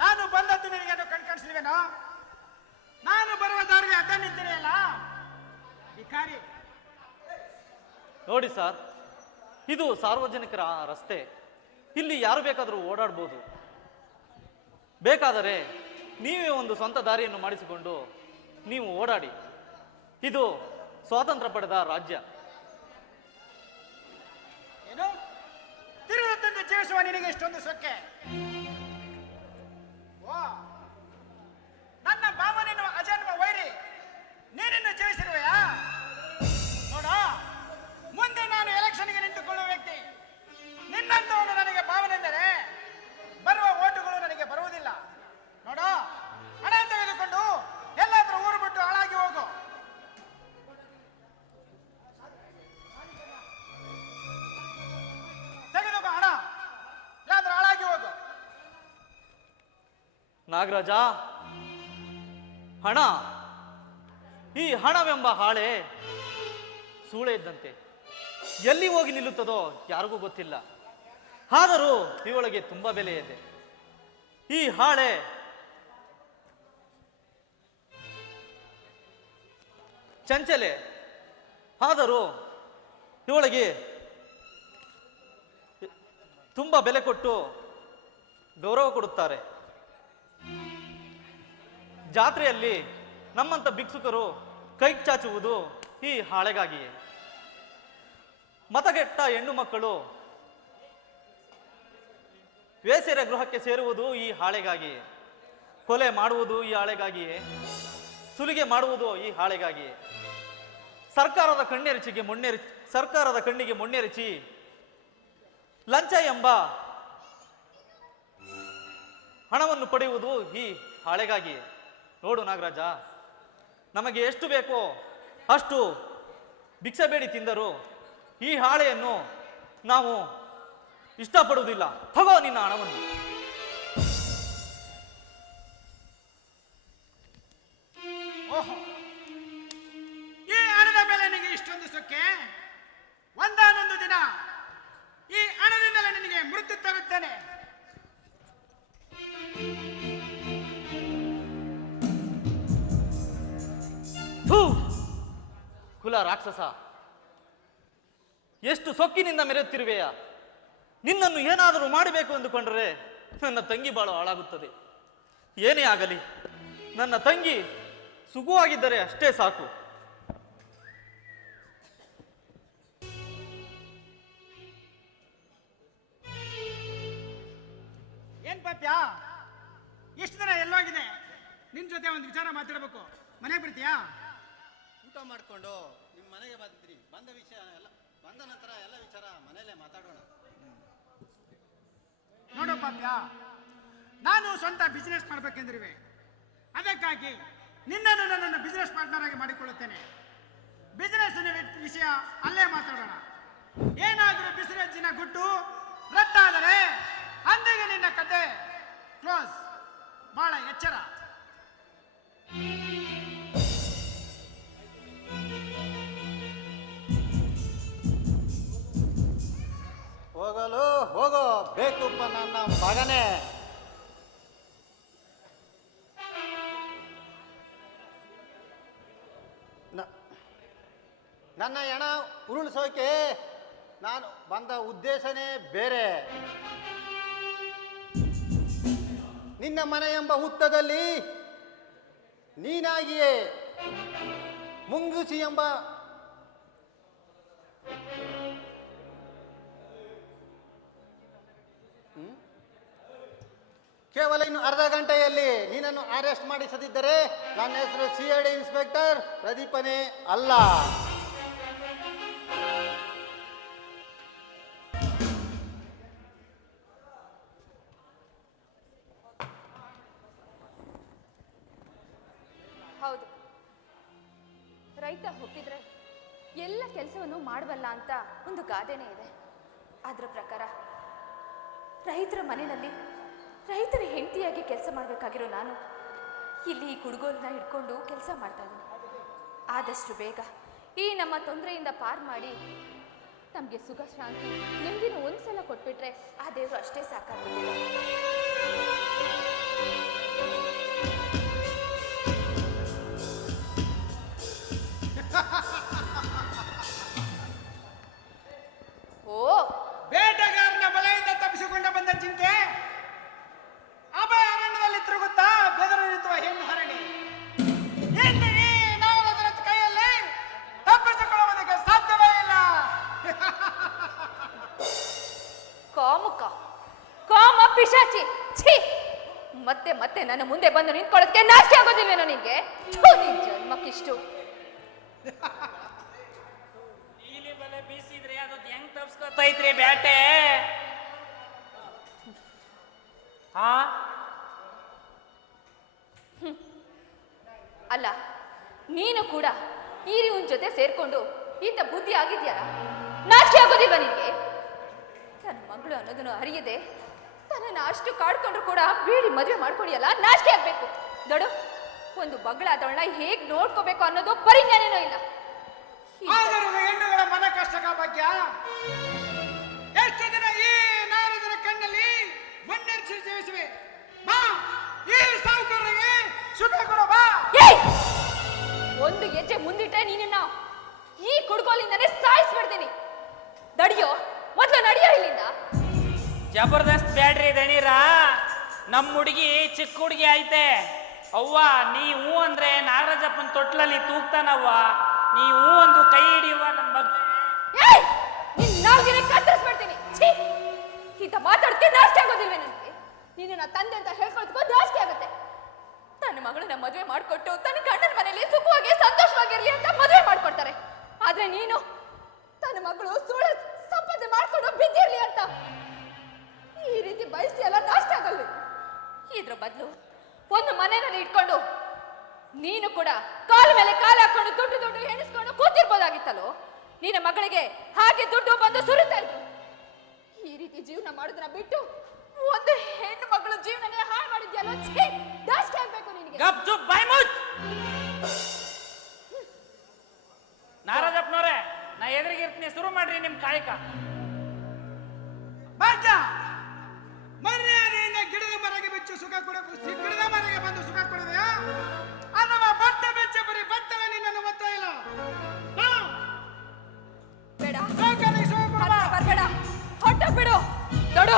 ನಾನು ಬಂದದ್ದು ನಿನಗೇನು ಕಣ್ಕಾಣಿಸ್ಲಿವೇನೋ? ನಾನು ಬರುವ ದಾರಿಗೆ ಅಡ್ಡ ನಿಂತಿದೆಯಲ್ಲ ಭಿಕಾರಿ. ನೋಡಿ ಸರ್, ಇದು ಸಾರ್ವಜನಿಕರ ರಸ್ತೆ. ಇಲ್ಲಿ ಯಾರು ಬೇಕಾದರೂ ಓಡಾಡ್ಬೋದು. ಬೇಕಾದರೆ ನೀವೇ ಒಂದು ಸ್ವಂತ ದಾರಿಯನ್ನು ಮಾಡಿಸಿಕೊಂಡು ನೀವು ಓಡಾಡಿ. ಇದು ಸ್ವಾತಂತ್ರ್ಯ ಪಡೆದ ರಾಜ್ಯ. ಏನು ತಿರುಗಿ ತಂದು ಜೀವಿಸುವ ನಿನಗೆ ಇಷ್ಟೊಂದು ಸೊಕ್ಕೆ? ಓ, ನನ್ನ ಭಾವನೆಯನ್ನು ಅಜನ್ಮ ವೈರಿ ನೀನಿನ್ನು ಜೀವಿಸಿರುವೆಯಾ? ನೋಡ, ಮುಂದೆ ನಾನು ಎಲೆಕ್ಷನ್ಗೆ ನಿಂತುಕೊಳ್ಳುವ ವ್ಯಕ್ತಿ. ನಿನ್ನಂತವನು ನನಗೆ ಭಾವನೆ ಎಂದರೆ ಬರುವ ಓಟುಗಳು ನನಗೆ ಬರುವುದಿಲ್ಲ. ನೋಡ, ಹಣ ತೆಗೆದುಕೊಂಡು ಎಲ್ಲಾದ್ರೂ ಊರು ಬಿಟ್ಟು ಹಾಳಾಗಿ ಹೋಗು. ತೆಗೆದುಕೋ ಹಣ, ಎಲ್ಲಾದ್ರೂ ಹಾಳಾಗಿ ಹೋಗು. ನಾಗರಾಜ, ಹಣ, ಈ ಹಣವೆಂಬ ಹಾಳೆ ಸೂಳೆ ಇದ್ದಂತೆ. ಎಲ್ಲಿ ಹೋಗಿ ನಿಲ್ಲುತ್ತದೋ ಯಾರಿಗೂ ಗೊತ್ತಿಲ್ಲ. ಆದರೂ ಇವಳಿಗೆ ತುಂಬಾ ಬೆಲೆ ಇದೆ. ಈ ಹಾಳೆ ಚಂಚಲೆ, ಆದರೂ ಇವಳಿಗೆ ತುಂಬಾ ಬೆಲೆ ಕೊಟ್ಟು ಗೌರವ ಕೊಡುತ್ತಾರೆ. ಜಾತ್ರೆಯಲ್ಲಿ ನಮ್ಮಂಥ ಭಿಕ್ಷುಕರು ಕೈ ಚಾಚುವುದು ಈ ಹಾಳೆಗಾಗಿಯೇ. ಮತಗೆಟ್ಟ ಹೆಣ್ಣು ಮಕ್ಕಳು ವೇಸರ ಗೃಹಕ್ಕೆ ಸೇರುವುದು ಈ ಹಾಳೆಗಾಗಿಯೇ. ಕೊಲೆ ಮಾಡುವುದು ಈ ಹಾಳೆಗಾಗಿಯೇ. ಸುಲಿಗೆ ಮಾಡುವುದು ಈ ಹಾಳೆಗಾಗಿಯೇ. ಸರ್ಕಾರದ ಕಣ್ಣಿಗೆ ಮೊಣ್ಣೆರಚಿ ಲಂಚ ಎಂಬ ಹಣವನ್ನು ಪಡೆಯುವುದು ಈ ಹಾಳೆಗಾಗಿಯೇ. ನೋಡು ನಾಗರಾಜ, ನಮಗೆ ಎಷ್ಟು ಬೇಕೋ ಅಷ್ಟು ಭಿಕ್ಷೆ ಬೇಡಿ ತಿಂದರೂ ಈ ಹಾಳೆಯನ್ನು ನಾವು ಇಷ್ಟಪಡುವುದಿಲ್ಲ. ತಗೋ ನಿನ್ನ ಹಣವನ್ನು. ಓಹೋ, ಈ ಹಣದ ಮೇಲೆ ನಿನಗೆ ಇಷ್ಟೊಂದು ಸೊಕ್ಕೆ? ಒಂದಾನೊಂದು ದಿನ ಈ ಹಣದಿಂದಲೇ ನಿನಗೆ ಮೃತ್ಯು ತರುತ್ತೇನೆ. ಕುಲ ರಾಕ್ಷಸ, ಎಷ್ಟು ಸೊಕ್ಕಿನಿಂದ ಮೆರೆಯುತ್ತಿರುವೆಯ? ನಿನ್ನನ್ನು ಏನಾದರೂ ಮಾಡಬೇಕು ಎಂದುಕೊಂಡರೆ ನನ್ನ ತಂಗಿ ಬಾಳು ಹಾಳಾಗುತ್ತದೆ. ಏನೇ ಆಗಲಿ, ನನ್ನ ತಂಗಿ ಸುಖವಾಗಿದ್ದರೆ ಅಷ್ಟೇ ಸಾಕು. ಏನ್ ಪಾಪ್ಯ, ಎಷ್ಟು ದಿನ ಎಲ್ಲೋಗಿದೆ? ನಿನ್ ಜೊತೆ ಒಂದು ವಿಚಾರ ಮಾತಾಡಬೇಕು. ಮನೆಗೆ ಬರ್ತೀಯಾ? ಊಟ ಮಾಡಿಕೊಂಡು ನಿಮ್ಮ ಮನೆಗೆ ಬಂದಿದ್ರಿ. ಬಂದ ವಿಷಯ ಎಲ್ಲ ಬಂದ ನಂತರ ಎಲ್ಲ ವಿಚಾರ ಮನೆಯಲ್ಲೇ ಮಾತಾಡೋಣ. ನೋಡು ಪಾಪ್ಯ, ನಾನು ಸ್ವಂತ ಬಿಸ್ನೆಸ್ ಮಾಡ್ಬೇಕೆಂದಿರುವೆ. ಅದಕ್ಕಾಗಿ ನಿನ್ನನ್ನು ನನ್ನನ್ನು ಬಿಸ್ನೆಸ್ ಪಾರ್ಟ್ನರ್ ಆಗಿ ಮಾಡಿಕೊಳ್ಳುತ್ತೇನೆ. ಬಿಸ್ನೆಸ್ ವಿಷಯ ಅಲ್ಲೇ ಮಾತಾಡೋಣ. ಏನಾದರೂ ಬಿಸ್ನೆಸ್ಸಿನ ಗುಟ್ಟು ರದ್ದಾದರೆ ಅಂದಿಗೆ ನಿನ್ನ ಕತೆ ಕ್ಲೋಸ್. ಬಹಳ ಎಚ್ಚರ. ಹೋಗಲು ಹೋಗೋ ಬೇಕುಪ್ಪ ನನ್ನ ಮಗನೇ. ನನ್ನ ಹೆಣ ಉರುಳಿಸೋಕೆ ನಾನು ಬಂದ ಉದ್ದೇಶನೇ ಬೇರೆ. ನಿನ್ನ ಮನೆ ಎಂಬ ಹುತ್ತದಲ್ಲಿ ನೀನಾಗಿಯೇ ಮುಂಗುಸಿ ಎಂಬ ಕೇವಲ ಇನ್ನು ಅರ್ಧ ಗಂಟೆಯಲ್ಲಿ ನೀನನ್ನು ಅರೆಸ್ಟ್ ಮಾಡಿಸದಿದ್ದರೆ ನನ್ನ ಹೆಸರು CID ಇನ್ಸ್ಪೆಕ್ಟರ್ ಪ್ರದೀಪನೇ ಅಲ್ಲ. ಹೌದು, ರೈತ ಹುಟ್ಟಿದ್ರೆ ಎಲ್ಲ ಕೆಲಸವನ್ನು ಮಾಡಬಲ್ಲ ಅಂತ ಒಂದು ಗಾದೆನೇ ಇದೆ. ಅದರ ಪ್ರಕಾರ ರೈತರ ಮನೆಯಲ್ಲಿ ರೈತರ ಹೆಂಡತಿಯಾಗಿ ಕೆಲಸ ಮಾಡಬೇಕಾಗಿರೋ ನಾನು ಇಲ್ಲಿ ಈ ಕುಡುಗೋಲನ್ನ ಹಿಡ್ಕೊಂಡು ಕೆಲಸ ಮಾಡ್ತಾ ಇದ್ದೀನಿ. ಆದಷ್ಟು ಬೇಗ ಈ ನಮ್ಮ ತೊಂದರೆಯಿಂದ ಪಾರು ಮಾಡಿ ನಮಗೆ ಸುಖ ಶಾಂತಿ ನಿಮ್ದಿನ ಒಂದ್ಸಲ ಕೊಟ್ಬಿಟ್ರೆ ಆ ದೇವರು ಅಷ್ಟೇ ಸಾಕಾಗ್ಬಿಟ್ಟಿದೆ. ಓ, ಬೇಟೆಗಾರನ ಬಲೆಯಿಂದ ತಪ್ಪಿಸಿಕೊಂಡು ಬಂದ ಜಿಂಕೆ ಅಭಯ ಅರಣ್ಯದಲ್ಲಿ ತಿರುಗುತ್ತಾ ಬೆದರು ನಿಂತುವ ಹೆಣ್ಣು ಹರಣಿ ಇನ್ನು ಈ ನಾಗರಾಜನ ಕೈಯಲ್ಲಿ ತಪ್ಪಿಸಿಕೊಳ್ಳುವುದಕ್ಕೆ ಸಾಧ್ಯವೇ ಇಲ್ಲ. ಕಾಮುಕ, ಕಾಮ ಪಿಶಾಚಿ, ಛೀ! ಮತ್ತೆ ಮತ್ತೆ ನನ್ನ ಮುಂದೆ ಬಂದು ನಿಂತ್ಕೊಳ್ಳೋದಕ್ಕೆ ನಾಚಿಕೆ ಆಗೋದಿಲ್ವೇನೋ ನಿನ್ಗೆ? ನಿನ್ ಜನ್ಮಕ್ಕಿಷ್ಟು. ನೀಲಿ ಬಲೆ ಬೀಸಿದ್ರೆ ಅದು ಹೆಂಗ್ ತಪ್ಸ್ಕೊತೈತ್ರಿ ಬ್ಯಾಟೆ? ಹಾ, ಅಲ್ಲ, ನೀನು ಕೂಡ ಈ ಇವನ್ ಜೊತೆ ಸೇರ್ಕೊಂಡು ಇಂಥ ಬುದ್ಧಿ ಆಗಿದ್ಯಲ್ಲ, ನಾಚಿಕೆ ಆಗೋದಿಲ್ವಾ ನಿನ್ಗೆ? ತನ್ನ ಮಗಳು ಅನ್ನೋದನ್ನು ಅರಿಯದೆ ತನ್ನನ್ನು ಅಷ್ಟು ಕಾಡ್ಕೊಂಡ್ರು ಕೂಡ ಬೀಡಿ ಮದುವೆ ಮಾಡ್ಕೊಂಡಿಯಲ್ಲ, ನಾಚಿಕೆ ಆಗ್ಬೇಕು. ದೊಡ್ಡ ಒಂದು ಬಗಳಾದವಳನ್ನ ಹೇಗ್ ನೋಡ್ಕೋಬೇಕು ಅನ್ನೋದು ಪರಿಜ್ಞಾನೇನೋ ಇಲ್ಲ. ಆದರೂ ಹೆಣ್ಣುಗಳ ಮನ ಕಷ್ಟಕ ಭಾಗ್ಯ ಎಷ್ಟು ದಿನ ಈ ನಾರದರ ಕಣ್ಣಲ್ಲಿ ಮಣ್ಣೆರಚಿ ಜೀವಿಸಿವೆ. ಬಾ, ಈ ಸಾವುಕಾರರಿಗೆ ಸುಖ ಕೊಡು ಬಾ. ಏಯ್! ಒಂದು ಹೆಜ್ಜೆ ಮುಂದಿಟ್ರೆ ನೀನನ್ನ ಈ ಕುಡ್ಕೋಲಿಂದನೇ ಸಾಯಿಸ್ಬಿಡ್ತೀನಿ. ದಡಿಯೋ, ಮೊದ್ಲು ನಡಿಯೋ ಇಲ್ಲಿಂದ. ಜಬರ್ದಸ್ತ್ ಬ್ಯಾಡ್ರಿ ದಣೀರ. ನಮ್ಮ ಹುಡುಗಿ ಚಿಕ್ಕ ಹುಡುಗಿ ಐತೆ. ಅವ್ವ ನೀವು ಅಂದ್ರೆ ನಾಗರಾಜಪ್ಪನ ತೊಟ್ಲಲ್ಲಿ ತೂಗ್ತಾನವ್ವ. ನೀವು ಒಂದು ಕೈ ಹಿಡಿಯುವ ನನ್ನ ಮಗ್ನೆ. ಏಯ್! ನಿನ್ ನಾಲ್ಗೆನೆ ಕತ್ತರಿಸ್ಬಿಡ್ತೀನಿ. ಛೀ! ಇಂಥ ಮಾತಾಡ್ಕೆ ನಾಚಿಕೆ ಆಗೋದಿಲ್ವೇ ನನಗೆ? ನಿನ್ನ ತಂದೆ ಅಂತ ಹೇಳ್ಕೊಳ್ತಕ್ಕೋ ನಾಚಿಕೆ ಆಗುತ್ತೆ. ತನ್ನ ಮಗಳನ್ನ ಮದುವೆ ಮಾಡ್ಕೊಟ್ಟು ತನ್ನ ಗಂಡನ ಮನೆಯಲ್ಲಿ ಸುಖವಾಗಿ ಸಂತೋಷವಾಗಿರ್ಲಿ ಅಂತ ಮದುವೆ ಮಾಡ್ಕೊಡ್ತಾರೆ. ಆದ್ರೆ ನೀನು ತನ್ನ ಮಗಳು ಸುಳ್ಳು ಸಂಪಾದನೆ ಮಾಡ್ಕೊಂಡು ಬಿದ್ದಿರ್ಲಿ ಅಂತ ಈ ರೀತಿ ಬಯಸ್ತಿಯಲ್ಲ, ನಾಚಿಕೆ ಆಗಲ್ವೇ? ಇದ್ರ ಬದಲು ಒಂದು ಮನೆಯಲ್ಲಿ ಇಟ್ಕೊಂಡು ನೀನು ಕೂಡ ಕಾಲ ಮೇಲೆ ಕಾಲು ಹಾಕೊಂಡು ದುಡ್ಡು ದುಡ್ಡು ಎಣಿಸ್ಕೊಂಡು ಕೂತಿರ್ಬೋದಾಗಿತ್ತಲ್ಲೋ. ನಿನ್ನ ಮಗಳಿಗೆ ಹಾಗೆ ದುಡ್ಡು ಬಂದು ಸುರಿತಾ ಇದ್ರು. ಈ ರೀತಿ ಜೀವನ ಮಾಡೋದನ್ನ ಬಿಟ್ಟು ಒಂದು ಹೆಣ್ಣು ಮಗಳು ಜೀವನನೇ ಹಾಳು ಮಾಡಿದ್ಯಲ್ಲ, ಜಾಸ್ತಿ ಆಗ್ಬೇಕು ನಿನಗೆ. ಗಪ್ ಚುಪ್ ಬಾಯ್ ಮುಚ್ಚ್. ನಾಗರಾಜಪ್ಪನವ್ರೆ, ನಾ ಎದುರಿಗಿರ್ತೀನಿ, ಶುರು ಮಾಡ್ರಿ ನಿಮ್ ಕಾಯಕ. ಬಾಜ ಮರ್ಯಾದೆಯಿಂದ ಗಿಡದ ಮರಗೆ ಬೆಚ್ಚು ಸುಖ ಕೊಡಬೇಕು, ಗಿಡದ ಮರಗೆ ಬಂದು ಸುಖ ಕೊಡುವೆಯಾ ಅಥವಾ ಬಟ್ಟೆ ಬೆಚ್ಚ ಬರೀ ಬಟ್ಟೆ ನಿನ್ನನ್ನು ಒತ್ತಾ ಇಲ್ಲ. ಬಾ. ಬೇಡ, ಸಾವುಕಾರರಿಗೆ ಸುಖ ಕೊಡು ಬಾ. ಬರ್ಬೇಡ, ಹೊಟ್ಟೋಗ್ಬಿಡು. ದೊಡ್ಡ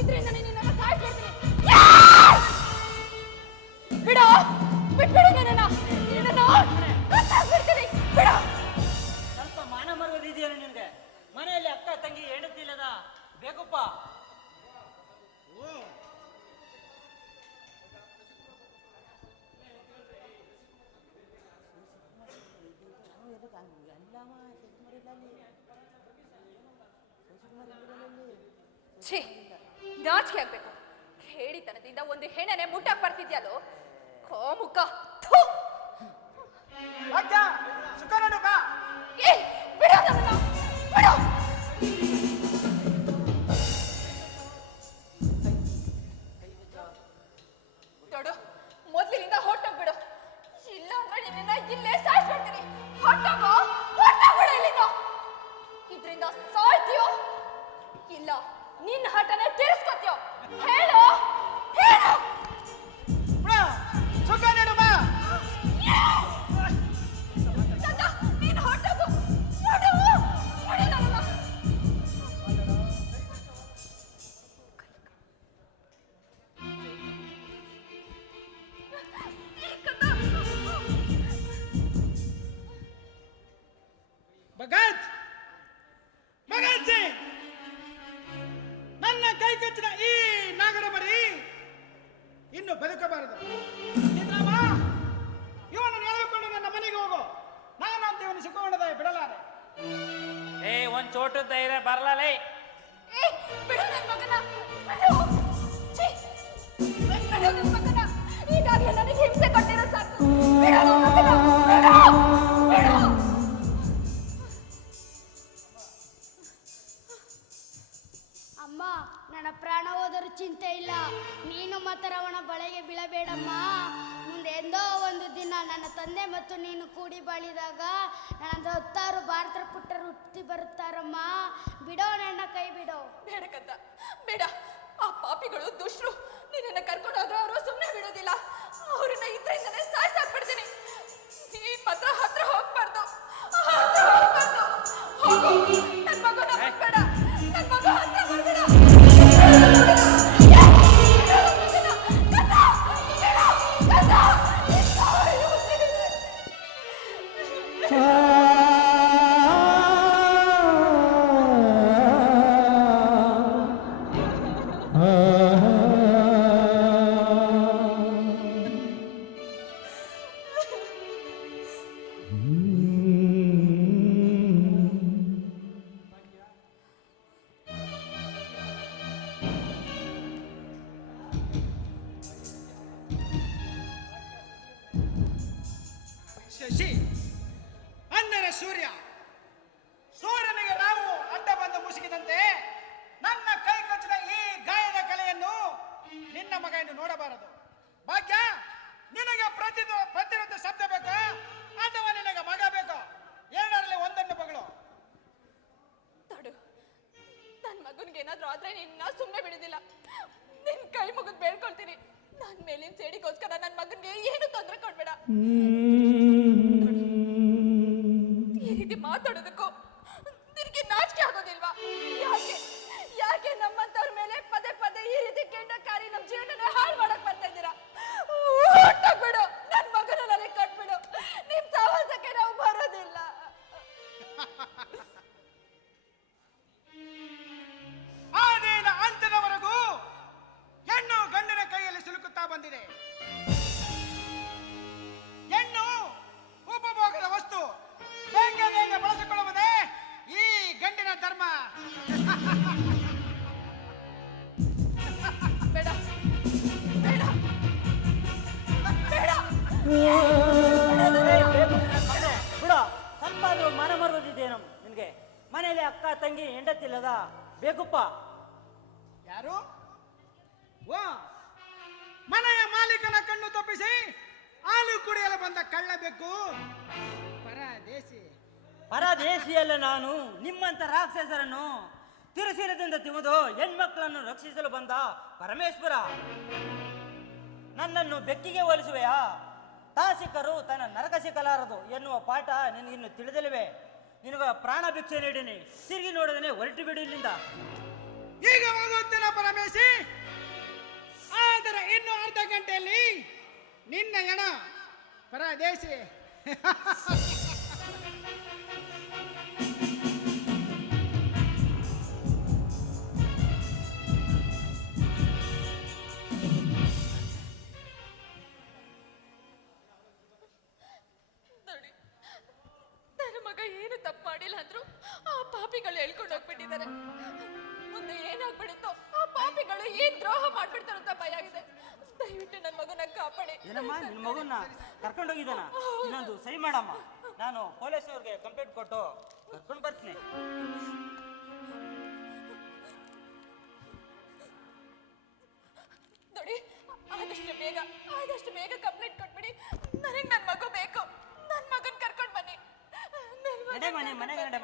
ಇದ್ರಿಂದ ನಿನ್ನನ್ನು ಸಾಯಿಸ್ಬಿಡ್ತೀನಿ. ಬಿಡು, ಬಿಟ್ಬಿಡು ನನ್ನನ್ನು. ಕತ್ತಾಕ್ಬಿಡ್ತೀನಿ. ಬಿಡು. ಸ್ವಲ್ಪ ಮಾನ ಮರ್ಯಾದಿದೆಯಲ್ಲ ನಿನ್ಗೆ? ಮನೆಯಲ್ಲಿ ಅಕ್ಕ ತಂಗಿ ಹೆಂಡತಿಲ್ಲದ ಬೇಕಪ್ಪ. ಛೀ, ನಾಚಿಕೆ ಆಗ್ಬೇಕು. ಹೇಳಿತನದಿಂದ ಒಂದು ಹೆಣ್ಣನೆ ಮುಟ್ಟಕ್ ಬರ್ತಿದ್ಯಲ್ಲೋ, ಕೋಮುಕ. ಥು! ಬಾಜ ಸುಖ ನೋಡು ಬಾ. ಏ, ಬಿಡು ನನ್ನನ್ನು, ಬಿಡು. ದೊಡ್ಡ ಮೊದ್ಲಿನಿಂದ ಹೊಟ್ಟೋಗ್ಬಿಡು. ಇಲ್ಲ ಅಂದ್ರೆ ನಿನ್ನ ಇಲ್ಲೇ ಸಾಯಿಸ್ಬಿಡ್ತೀನಿ. ಹೊಟ್ಟೋಗೋ, ಹೊಟ್ಟೋಗ್ಬಿಡು ಇಲ್ಲಿಂದ. ಇದ್ರಿಂದ ಸಾಯ್ತೀಯೋ ಇಲ್ಲ ನಿನ್ನ ಹಠನೆ ತೀರಿಸ್ಕೊತೀಯೋ? ಹೇಳು, ಹೇಳು. ಬಿಡು, ಸುಖ ನೋಡು ಬಾ. ಚಂದ, ನೀನು ಹೊಟ್ಟೋಗು. ಬಿಡು, ಬಿಡು ನನ್ನನ್ನ. ಭಗತ್ ಭಗತ್ ಸಿಂಗ್, ನನ್ನ ಕೈ ಕಚ್ಚಿದ ಈ ನಾಗರ ಮರಿ ಇನ್ನು ಬದುಕಬಾರದು. ಸಿದ್ದರಾಮ, ಇವನನ್ನು ಎಳೆದುಕೊಂಡು ನನ್ನ ಮನೆಗೆ ಹೋಗು. ನಾನು ಅಂತ ಇವನು ಸುಖಗೊಂಡದ ಬಿಡಲಾರೆ. ಏ, ಒಂದ್ ಚೋಟು ಧೈರ್ಯ ಬರ್ಲೇ. ಏ, ಬಿಡು ನನ್ನ ಮಗನ, ಬಿಡು. ಛೀ, ಬಿಡು ನನ್ನ ಮಗನ. ಈಗಾಗಲೇ ನನಗೆ ಹಿಂಸೆ ಕೊಟ್ಟಿರೋ ಸಾಕು. ಬಿಡು ನನ್ನ ಮಗನ, ಬಿಡು, ಬಿಡು. ಅಮ್ಮ, ನನ್ನ ಪ್ರಾಣ ಹೋದರೂ ಚಿಂತೆ ಇಲ್ಲ. ನೀನು ಮತ್ತು ರವಣ ಬಳೆಗೆ ಬೀಳಬೇಡಮ್ಮ. ಮುಂದೆ ಎಂದೋ ಒಂದು ದಿನ ನನ್ನ ತಂದೆ ಮತ್ತು ನೀನು ಕೂಡಿ ಬಾಳಿದಾಗ ನನ್ನ 10 ಭಾರತ ಪುಟ್ಟರು ಹುಟ್ಟಿ ಬರುತ್ತಾರಮ್ಮ. ಬಿಡೋ, ನನ್ನ ಕೈ ಬಿಡೋ. ಬೇಡ ಕಂದ, ಬೇಡ. ಆ ಪಾಪಿಗಳು ದುಷ್ಟರು. ನಿನ್ನನ್ನು ಕರ್ಕೊಂಡು ಹೋದ್ರೆ ಅವರು ಸುಮ್ಮನೆ ಬಿಡೋದಿಲ್ಲ. ಅವ್ರನ್ನ ಇದರಿಂದನೇ ಸಾಯ್ಸಾಕ್ಬಿಡ್ತೀನಿ. ನೀ ಮಾತ್ರ ಹತ್ರ ಹೋಗ್ಬಾರ್ದು. ಹೋಗು. ನನ್ನ ಮಗನ ಬಿಟ್ಬೇಡ. ನನ್ನ ಮಗ ಹತ್ರ ಬರ್ಬೇಡ. ಶಶಿ, ಅಂದರೆ ಸೂರ್ಯನಿಗೆ ನಾವು ಅಡ್ಡ ಬಂದು ಮುಸುಕಿದಂತೆ ನನ್ನ ಕೈ ಕಚ್ಚಿದ ಈ ಗಾಯದ ಕಲೆಯನ್ನು ನಿನ್ನ ಮಗ ಎಂದು ನೋಡಬಾರದು. ಭಾಗ್ಯ, ನಿನಗೆ ಪ್ರತಿರೋಧ ಶಬ್ದ ಬೇಕಾ ಅಥವಾ ನಿನಗೆ ಮಗ ಬೇಕು? ಎರಡರಲ್ಲಿ ಒಂದನ್ನು ಮಗಳು. ತಡು, ನನ್ನ ಮಗನಿಗೆ ಏನಾದ್ರೂ ಆದ್ರೆ ನಿನ್ನ ಸುಮ್ಮನೆ ಬಿಡುದಿಲ್ಲ. ನಿನ್ ಕೈ ಮುಗಿದು ಬೇಡ್ಕೊಳ್ತೀನಿ. ನನ್ನ ಮೇಲಿನ ಸೇಡಿಗೋಸ್ಕರ ನನ್ನ ಮಗನಿಗೆ ಏನು ತೊಂದರೆ ಕೊಡ್ಬೇಡ. ಈ ರೀತಿ ಮಾತಾಡೋದಕ್ಕೂ ನಿನಗೆ ನಾಚಿಕೆ ಆಗೋದಿಲ್ವಾ? ಯಾಕೆ ನಮ್ಮಂತವ್ರ ಮೇಲೆ ಪದೇ ಪದೇ ಈ ರೀತಿ ಕೆಂಡಕಾರಿ ನಮ್ಮ ಜೀವನ ಹಾಳು ಮಾಡಕ್ ಬರ್ತಾ ಇದ್ದೀರಾ? ಬಿಡು, ನನ್ನ ಮಗನ ನನಗೆ ಕಟ್ಬಿಡು. ನಿಮ್ ಸಹವಾಸಕ್ಕೆ ನಾವು ಬರೋದಿಲ್ಲ. ಆದಿನ ಅಂತ್ಯದವರೆಗೂ ಹೆಣ್ಣು ಗಂಡಿನ ಕೈಯಲ್ಲಿ ಸಿಲುಕುತ್ತಾ ಬಂದಿದೆ. ಹೆಣ್ಣು ಉಪಭೋಗದ ವಸ್ತು, ಬೇಗ ಬಳಸಿಕೊಳ್ಳುವುದೇ ಈ ಗಂಡಿನ ಧರ್ಮ. ಬೇಡ ಬೇಡ ಬೇಡ. ಬಿಡ, ಸ್ವಲ್ಪಾದ್ರೂ ಮನ ಮರುವುದಿದ್ದೇನು ನಿನ್ಗೆ? ಮನೆಯಲ್ಲಿ ಅಕ್ಕ ತಂಗಿ ಹೆಂಡತಿಲ್ಲದ ಬೇಕುಪ್ಪ. ಯಾರು? ವಾ, ಮನೆಯ ಮಾಲೀಕನ ಕಣ್ಣು ತಪ್ಪಿಸಿ ಹಾಲು ಕುಡಿಯಲು ಬಂದ ಕಳ್ಳ ಬೇಕು ಪರದೇಶಿ. ಪರದೇಶಿಯಲ್ಲ ನಾನು, ನಿಮ್ಮಂತ ರಾಕ್ಷಸರನ್ನು ತಿರುಸಿರದಿಂದ ತಿವಿದು ಹೆಣ್ಮಕ್ಕಳನ್ನು ರಕ್ಷಿಸಲು ಬಂದ ಪರಮೇಶ್ವರ. ನನ್ನನ್ನು ಬೆಕ್ಕಿಗೆ ಹೋಲಿಸುವೆಯಾ? ತಾ ಸಿಕ್ಕರು ತನ್ನ ನರಕ ಸಿಕ್ಕಲಾರದು ಎನ್ನುವ ಪಾಠ ನಿನಗಿನ್ನು ತಿಳಿದಲಿವೆ. ನಿನಗ ಪ್ರಾಣ ಭಿಕ್ಷೆ ನೀಡಿನಿ, ತಿರುಗಿ ನೋಡಿದನೆ ಹೊರಟು ಬಿಡು ಇಲ್ಲಿಂದ. ಈಗ ಹೋಗುತ್ತೇನ ಪರಮೇಶಿ, ಆದರೆ ಇನ್ನು ಅರ್ಧ ಗಂಟೆಯಲ್ಲಿ ನಿನ್ನ ಹೆಣ ಪರದೇಶಿ. ನೋಡಿ, ನನ್ನ ಮಗ ಏನು ತಪ್ಪು ಮಾಡಿಲ್ಲ ಅಂದ್ರು ಆ ಪಾಪಿಗಳು ಹೇಳ್ಕೊಂಡು ಹೋಗ್ಬಿಟ್ಟಿದ್ದಾರೆ. ಮುಂದೆ ಏನಾಗ್ಬಿಡುತ್ತೋ, ಆ ಪಾಪಿಗಳು ಏನ್ ದ್ರೋಹ ಮಾಡ್ಬಿಡ್ತಾರೋ ಅಂತ ಭಯ ಆಗಿದೆ. ದಯವಿಟ್ಟು ನನ್ನ ಮಗನ ಕಾಪಾಡಿ. ಏನಮ್ಮ, ನಿನ್ನ ಮಗುನ ಕರ್ಕೊಂಡೋಗಿದ್ದಾನ? ಇನ್ನೊಂದು ಸರಿ ಮಾಡಮ್ಮ, ನಾನು ಪೊಲೀಸ್ನವ್ರಿಗೆ ಕಂಪ್ಲೇಂಟ್ ಕೊಟ್ಟು ಕರ್ಕೊಂಡು ಬರ್ತೀನಿ. ನೋಡಿ, ಆದಷ್ಟು ಬೇಗ ಕಂಪ್ಲೇಂಟ್ ಕೊಟ್ಬಿಡಿ. ನನಗೆ ನನ್ನ ಮಗು ಬೇಕು. ನನ್ನ ಮಗನ್ ಕರ್ಕೊಂಡು ಬನ್ನಿ. ನಡೆ ಮನೆಗೆ ನಡೆ